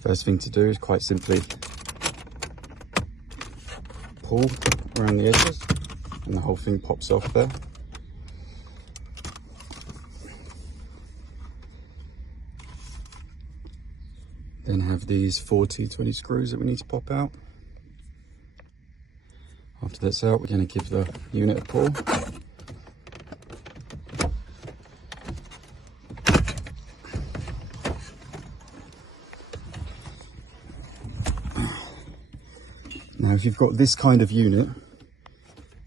First thing to do is quite simply pull around the edges and the whole thing pops off there. Then have these 4 T20 screws that we need to pop out. After that's out, we're going to give the unit a pull. Now, if you've got this kind of unit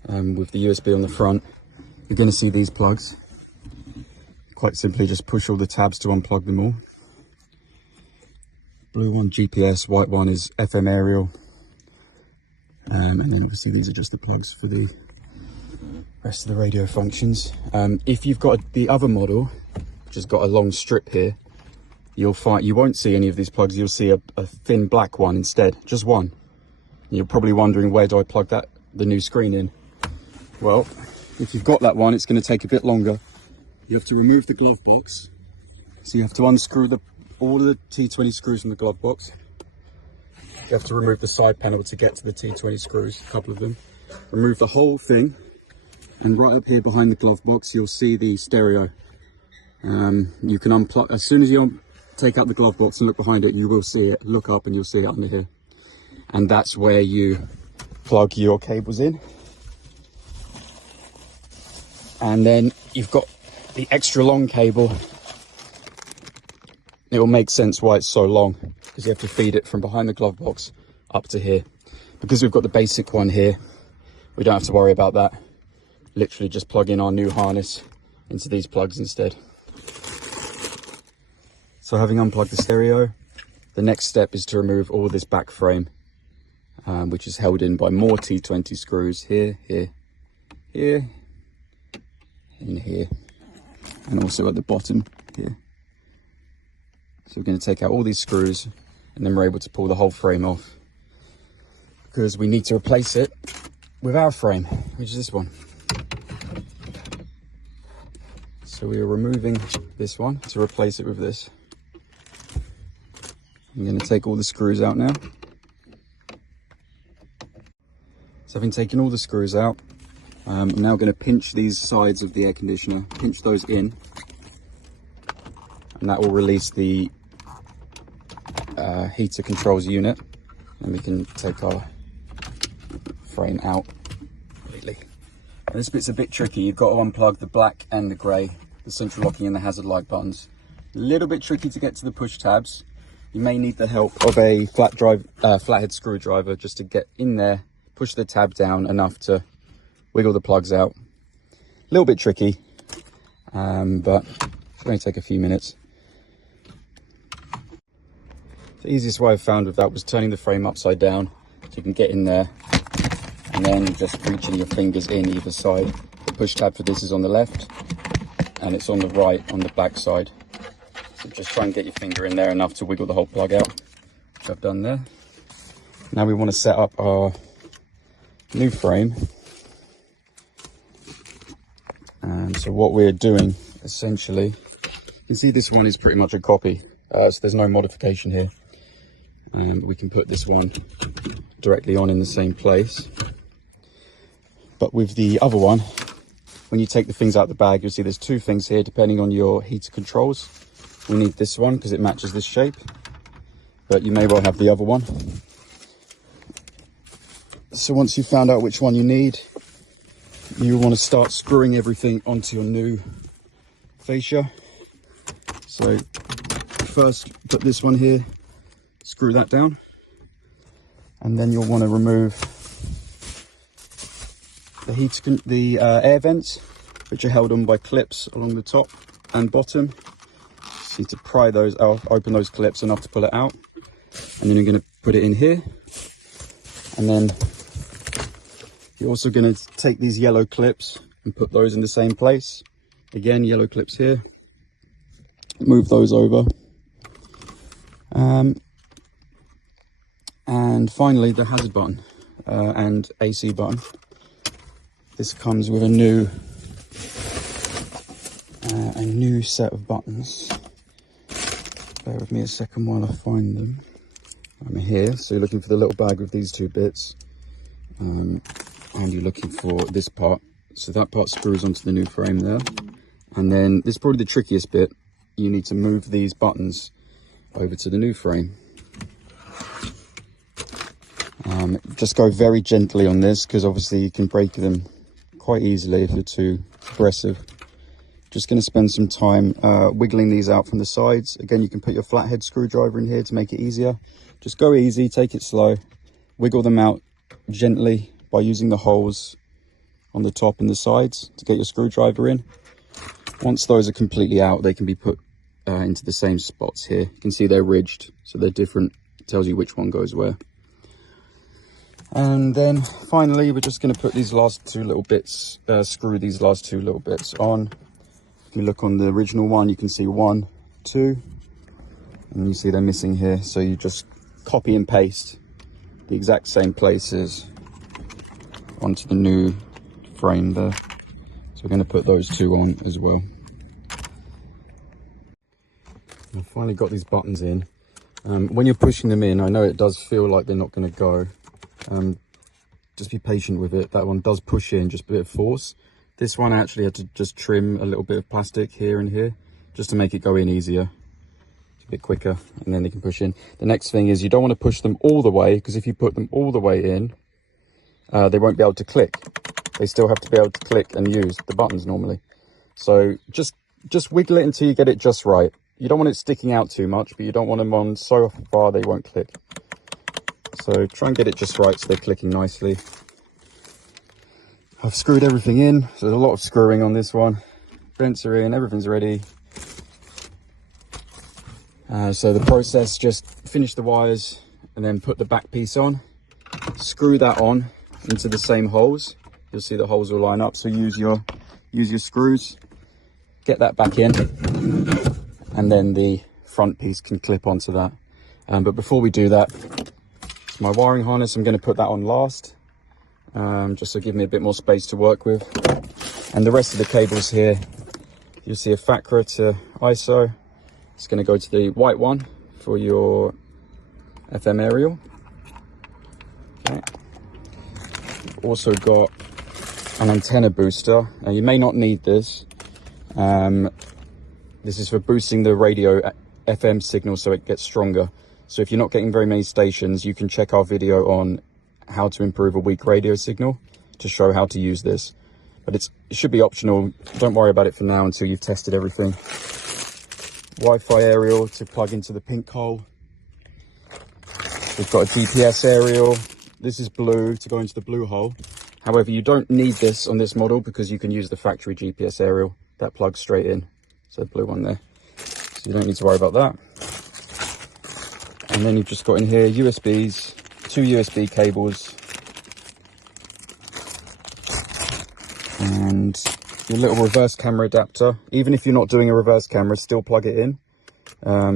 with the USB on the front, you're going to see these plugs. Quite simply, just push all the tabs to unplug them all. Blue one GPS, white one is FM aerial, and then obviously these are just the plugs for the rest of the radio functions. If you've got the other model, which has got a long strip here, you'll find you won't see any of these plugs. You'll see a thin black one instead, just one. You're probably wondering, where do I plug the new screen in? Well, if you've got that one, it's going to take a bit longer. You have to remove the glove box, so you have to unscrew all the T20 screws from the glove box. You have to remove the side panel to get to the T20 screws, a couple of them. Remove the whole thing, and right up here behind the glove box, you'll see the stereo. You can unplug, as soon as you take out the glove box and look behind it, you will see it. Look up and you'll see it under here. And that's where you plug your cables in. And then you've got the extra long cable. It will make sense why it's so long, because you have to feed it from behind the glove box up to here. Because we've got the basic one here, we don't have to worry about that. Literally just plug in our new harness into these plugs instead. So having unplugged the stereo, the next step is to remove all this back frame, which is held in by more T20 screws here, here, here, and here, and also at the bottom here. So we're going to take out all these screws, and then we're able to pull the whole frame off, because we need to replace it with our frame, which is this one. So we are removing this one to replace it with this. I'm going to take all the screws out now. So having taken all the screws out, I'm now going to pinch these sides of the air conditioner, pinch those in, and that will release the heater controls unit, and we can take our frame out completely. Now, this bit's a bit tricky. You've got to unplug the black and the grey, the central locking and the hazard light buttons. A little bit tricky to get to the push tabs. You may need the help of a flathead screwdriver just to get in there, push the tab down enough to wiggle the plugs out. A little bit tricky, but it's going to take a few minutes. The easiest way I've found with that was turning the frame upside down, so you can get in there and then just reaching your fingers in either side. The push tab for this is on the left and it's on the right on the back side. So just try and get your finger in there enough to wiggle the whole plug out, which I've done there. Now we want to set up our new frame. So what we're doing essentially, you can see this one is pretty much a copy, so there's no modification here. We can put this one directly on in the same place. But with the other one, when you take the things out of the bag, you'll see there's two things here depending on your heater controls. We need this one because it matches this shape, but you may well have the other one. So once you've found out which one you need, you want to start screwing everything onto your new fascia. So first put this one here, screw that down, and then you'll want to remove the air vents, which are held on by clips along the top and bottom. So you need to pry those out, open those clips enough to pull it out, and then you're going to put it in here. And then you're also going to take these yellow clips and put those in the same place. Again, yellow clips here. Move those over. And finally, the hazard button and AC button. This comes with a new set of buttons. Bear with me a second while I find them. I'm here, so you're looking for the little bag with these two bits, and you're looking for this part. So that part screws onto the new frame there. And then this is probably the trickiest bit. You need to move these buttons over to the new frame. Just go very gently on this, because obviously you can break them quite easily if you're too aggressive. Just going to spend some time wiggling these out from the sides. Again, you can put your flathead screwdriver in here to make it easier. Just go easy, take it slow, wiggle them out gently by using the holes on the top and the sides to get your screwdriver in. Once those are completely out, they can be put into the same spots here. You can see they're ridged, so they're different. It tells you which one goes where. And then finally, we're just going to put these last two little bits, screw these last two little bits on. If you look on the original one, you can see 1, 2, and you see they're missing here. So you just copy and paste the exact same places onto the new frame there. So we're going to put those two on as well. I've finally got these buttons in. When you're pushing them in, I know it does feel like they're not going to go. Just be patient with it. That one does push in, just a bit of force. This one I actually had to just trim a little bit of plastic here and here, just to make it go in easier. It's a bit quicker, and then they can push in. The next thing is you don't want to push them all the way, because if you put them all the way in, they won't be able to click. They still have to be able to click and use the buttons normally. So just wiggle it until you get it just right. You don't want it sticking out too much, but you don't want them on so far they won't click. So try and get it just right so they're clicking nicely. I've screwed everything in, so there's a lot of screwing on this one. Vents are in, everything's ready. So the process, just finish the wires and then put the back piece on. Screw that on into the same holes. You'll see the holes will line up, so use your screws. Get that back in, and then the front piece can clip onto that. But before we do that, my wiring harness, I'm going to put that on last. Just to give me a bit more space to work with. And the rest of the cables here, you'll see a FACRA to ISO. It's going to go to the white one for your FM aerial. Okay. Also got an antenna booster. Now you may not need this. This is for boosting the radio FM signal so it gets stronger. So if you're not getting very many stations, you can check our video on how to improve a weak radio signal to show how to use this. But it should be optional. Don't worry about it for now until you've tested everything. Wi-Fi aerial to plug into the pink hole. We've got a GPS aerial. This is blue to go into the blue hole. However, you don't need this on this model because you can use the factory GPS aerial. That plugs straight in. So the blue one there. So you don't need to worry about that. And then you've just got in here USBs, 2 USB cables, and your little reverse camera adapter. Even if you're not doing a reverse camera, still plug it in,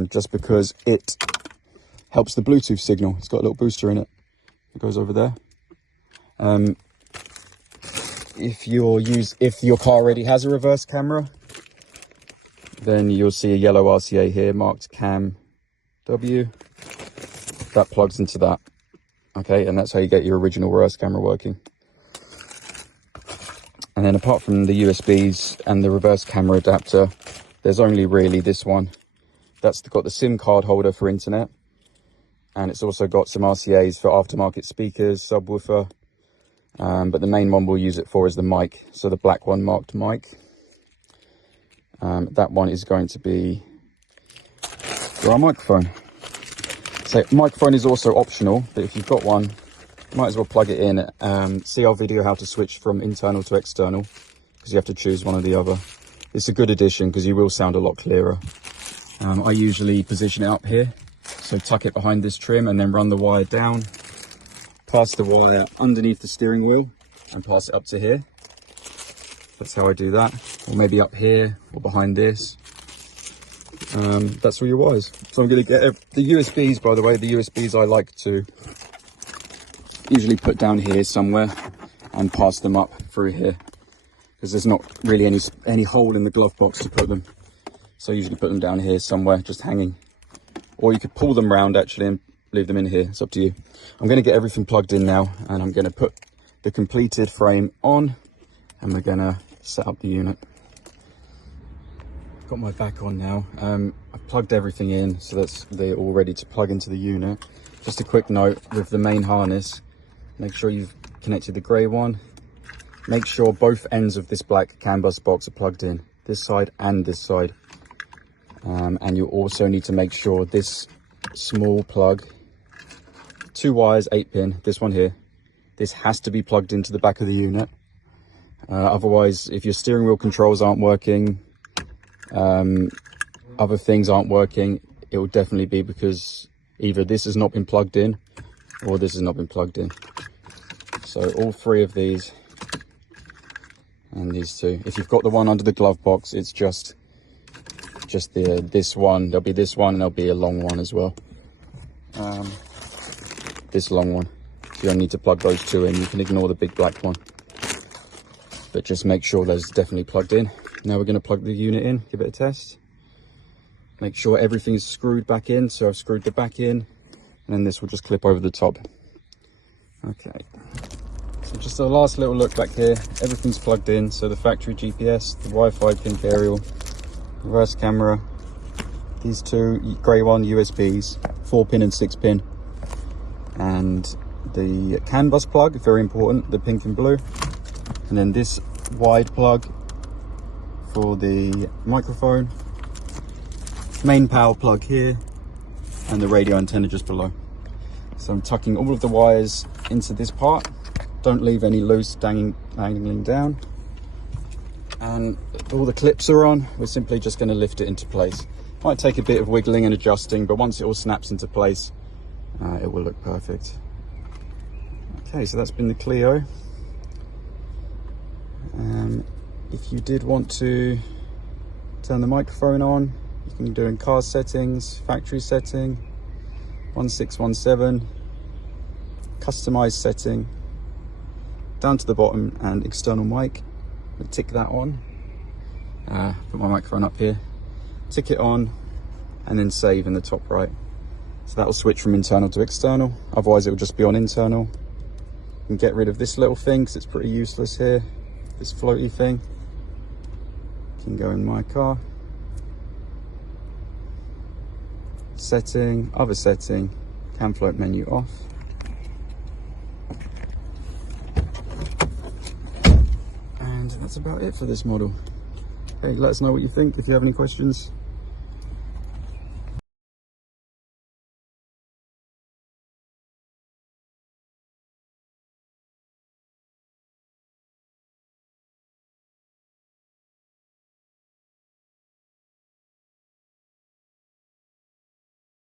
just because it helps the Bluetooth signal. It's got a little booster in it. It goes over there. If your car already has a reverse camera, then you'll see a yellow RCA here marked Cam W. That plugs into that. Okay, and that's how you get your original reverse camera working. And then apart from the USBs and the reverse camera adapter, there's only really this one. That's got the SIM card holder for internet. And it's also got some RCAs for aftermarket speakers, subwoofer. But the main one we'll use it for is the mic. So the black one marked mic. That one is going to be for our microphone. So microphone is also optional, but if you've got one, you might as well plug it in. See our video how to switch from internal to external, because you have to choose one or the other. It's a good addition because you will sound a lot clearer. I usually position it up here, so tuck it behind this trim and then run the wire down, pass the wire underneath the steering wheel and pass it up to here. That's how I do that, or maybe up here or behind this. That's all your wires. So I'm going to get the USBs, by the way. The USBs I like to usually put down here somewhere and pass them up through here, because there's not really any hole in the glove box to put them. So I usually put them down here somewhere, just hanging. Or you could pull them round actually and leave them in here, it's up to you. I'm going to get everything plugged in now, and I'm going to put the completed frame on, and we're going to set up the unit. Got my back on now. I've plugged everything in, so they're all ready to plug into the unit. Just a quick note with the main harness, make sure you've connected the grey one. Make sure both ends of this black CAN bus box are plugged in, this side and this side. And you also need to make sure this small plug, 2 wires, 8-pin, this one here, this has to be plugged into the back of the unit. Otherwise, if your steering wheel controls aren't working, other things aren't working, it will definitely be because either this has not been plugged in or this has not been plugged in. So all 3 of these and these 2. If you've got the one under the glove box, it's just this one. There'll be this one, and there'll be a long one as well. This long one. You don't need to plug those 2 in. You can ignore the big black one. But just make sure those are definitely plugged in. Now we're going to plug the unit in, give it a test. Make sure everything's screwed back in. So I've screwed the back in, and then this will just clip over the top. Okay. So just a last little look back here. Everything's plugged in. So the factory GPS, the Wi-Fi pin aerial, reverse camera, these 2 grey one USBs, 4-pin and 6-pin, and the CAN bus plug, very important, the pink and blue, and then this wide plug for the microphone, main power plug here, and the radio antenna just below. So I'm tucking all of the wires into this part. Don't leave any loose dangling down. And all the clips are on. We're simply just going to lift it into place. Might take a bit of wiggling and adjusting, but once it all snaps into place, it will look perfect. Okay, so that's been the Clio. If you did want to turn the microphone on, you can do in car settings, factory setting, 1617, customized setting, down to the bottom, and external mic. I'll tick that on. Put my microphone up here, tick it on, and then save in the top right. So that will switch from internal to external. Otherwise it will just be on internal. You can get rid of this little thing because it's pretty useless here. This floaty thing. You can go in my car. Setting, other setting, CAN float menu off. And that's about it for this model. Okay, let us know what you think if you have any questions.